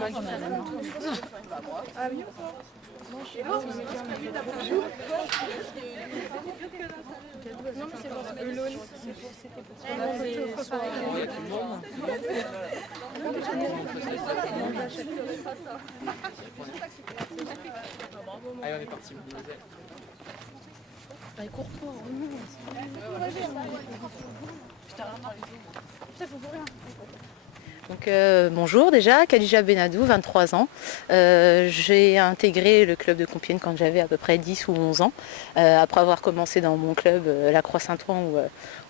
Allez, on est parti. Donc, bonjour déjà, Khadija Benadou, 23 ans. J'ai intégré le club de Compiègne quand j'avais à peu près 10 ou 11 ans, après avoir commencé dans mon club, la Croix-Saint-Ouen,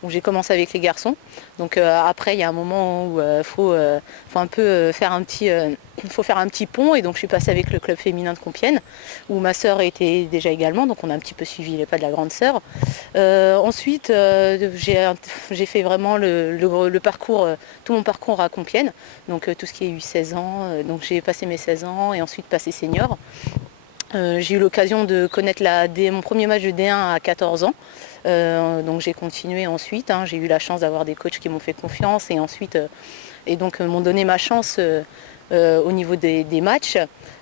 où j'ai commencé avec les garçons. Donc après, il y a un moment où faut un peu faire un petit pont, et donc je suis passée avec le club féminin de Compiègne, où ma sœur était déjà également, donc on a un petit peu suivi les pas de la grande sœur. Ensuite, j'ai fait vraiment le parcours, tout mon parcours à Compiègne, donc tout ce qui est eu 16 ans, donc j'ai passé mes 16 ans et ensuite passé senior. J'ai eu l'occasion de connaître mon premier match de D1 à 14 ans, donc j'ai continué ensuite, hein. J'ai eu la chance d'avoir des coachs qui m'ont fait confiance et ensuite m'ont donné ma chance au niveau des matchs.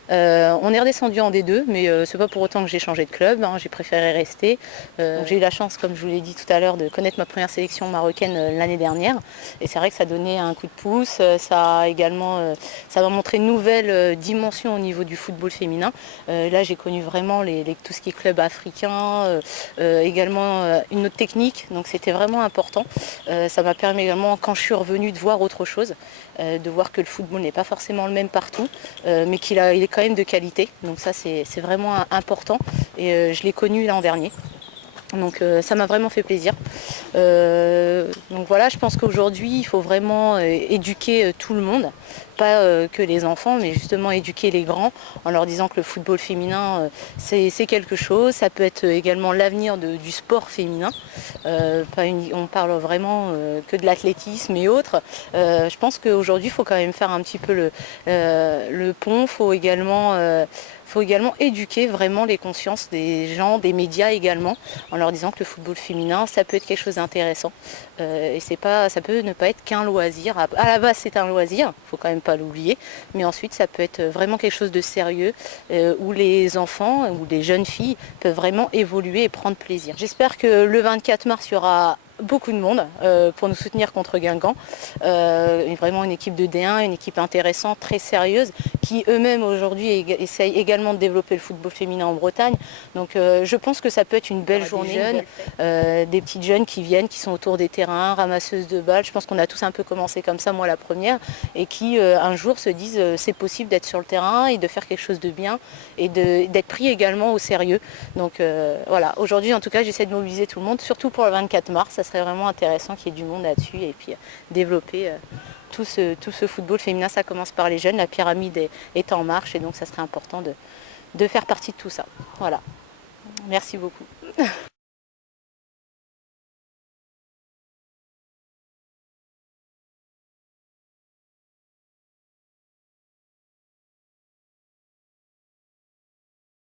On est redescendu en D2, mais c'est pas pour autant que j'ai changé de club, hein. J'ai préféré rester. J'ai eu la chance, comme je vous l'ai dit tout à l'heure, de connaître ma première sélection marocaine l'année dernière, et c'est vrai que ça donnait un coup de pouce. Ça m'a montré une nouvelle dimension au niveau du football féminin. Là, j'ai connu vraiment tout ce qui est club africain, également une autre technique, donc c'était vraiment important. Ça m'a permis également, quand je suis revenue, de voir autre chose, de voir que le football n'est pas forcément le même partout, mais il est quand même de qualité. Donc ça, c'est vraiment important, et je l'ai connu l'an dernier. Donc ça m'a vraiment fait plaisir. Donc voilà, je pense qu'aujourd'hui, il faut vraiment éduquer tout le monde, pas que les enfants, mais justement éduquer les grands en leur disant que le football féminin, c'est quelque chose. Ça peut être également l'avenir du sport féminin. On parle vraiment que de l'athlétisme et autres. Je pense qu'aujourd'hui, il faut quand même faire un petit peu le pont. Il faut également éduquer vraiment les consciences des gens, des médias également, en leur disant que le football féminin, ça peut être quelque chose d'intéressant. Et ça peut ne pas être qu'un loisir. À la base, c'est un loisir, il ne faut quand même pas l'oublier. Mais ensuite, ça peut être vraiment quelque chose de sérieux, où les enfants ou les jeunes filles peuvent vraiment évoluer et prendre plaisir. J'espère que le 24 mars, il y aura beaucoup de monde pour nous soutenir contre Guingamp. Vraiment une équipe de D1, une équipe intéressante, très sérieuse, qui eux-mêmes aujourd'hui essayent également de développer le football féminin en Bretagne. Donc je pense que ça peut être une belle journée. Des petites jeunes qui viennent, qui sont autour des terrains, ramasseuses de balles. Je pense qu'on a tous un peu commencé comme ça, moi la première, et qui un jour se disent c'est possible d'être sur le terrain et de faire quelque chose de bien et d'être pris également au sérieux. Donc voilà, aujourd'hui en tout cas j'essaie de mobiliser tout le monde, surtout pour le 24 mars. Ça serait vraiment intéressant qu'il y ait du monde là-dessus, et puis développer tout ce football féminin. Ça commence par les jeunes, la pyramide est en marche, et donc ça serait important de faire partie de tout ça. Voilà, merci beaucoup.